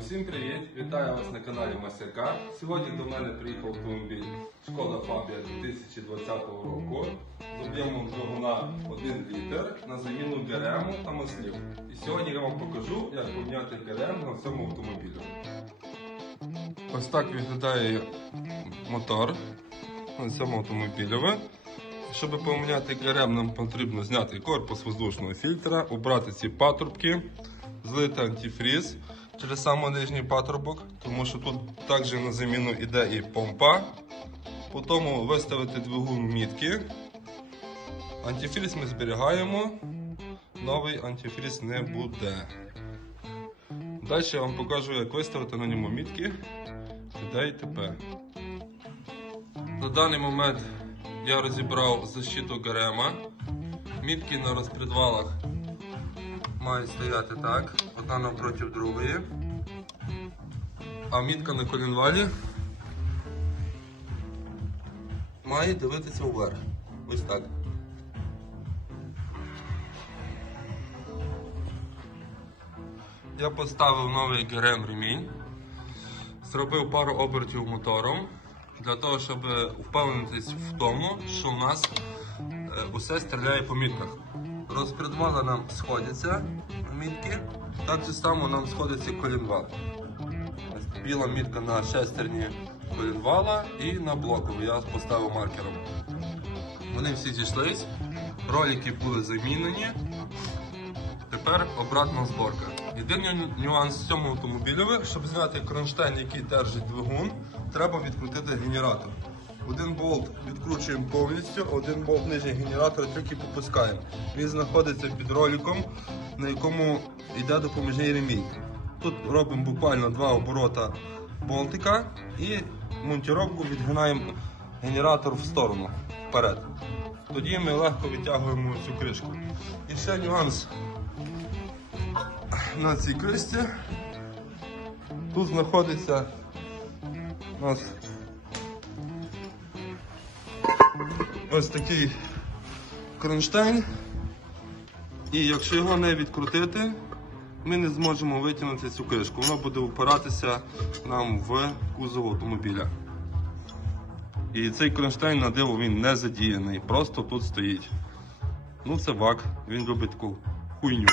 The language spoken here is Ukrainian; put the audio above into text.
Усім привіт! Вітаю вас на каналі Масяка. Сьогодні до мене приїхав автомобіль Шкода Фабія 2020 року з об'ємом двигуна 1 літр на заміну ГРМ та маслів. І сьогодні я вам покажу, як поміняти ГРМ на цьому автомобілі. Ось так виглядає мотор на цьому автомобілі. Щоб поміняти ГРМ, нам потрібно зняти корпус воздушного фільтра, обрати ці патрубки, злити антифріз через самий нижній патрубок, тому що тут також на заміну йде і помпа. Потім виставити двигун мітки. Антифріз ми зберігаємо, новий антифріз не буде. Далі я вам покажу, як виставити на ньому мітки, де і ТП. На даний момент я розібрав защиту ГРМа. Мітки на розпредвалах мають стояти так, одна навпроти другої. А мітка на колінвалі має дивитися вверх. Ось так. Я поставив новий ГРМ ремінь, зробив пару обертів мотором для того, щоб впевнитись в тому, що у нас е, усе стріляє по мітках. Розпредвали нам сходяться мітки, так само нам сходиться колінвал. Біла мітка на шестерні колінвала і на блоковий я поставив маркером. Вони всі зійшлись, ролики були замінені. Тепер обратна зборка. Єдиний нюанс в цьому автомобілі, щоб зняти кронштейн, який держить двигун, треба відкрутити генератор. Один болт відкручуємо повністю, один болт нижній генератора тільки попускаємо. Він знаходиться під роликом, на якому йде допоміжний ремінь. Тут робимо буквально два оборота болтика і монтіровку відгинаємо генератор в сторону вперед. Тоді ми легко відтягуємо цю кришку. І ще нюанс на цій кришці. Тут знаходиться у нас ось такий кронштейн. І якщо його не відкрутити, ми не зможемо витягнути цю кришку. Воно буде впиратися нам в кузов автомобіля. І цей кронштейн на диво він не задіяний, просто тут стоїть. Ну це вак, він любить таку хуйню.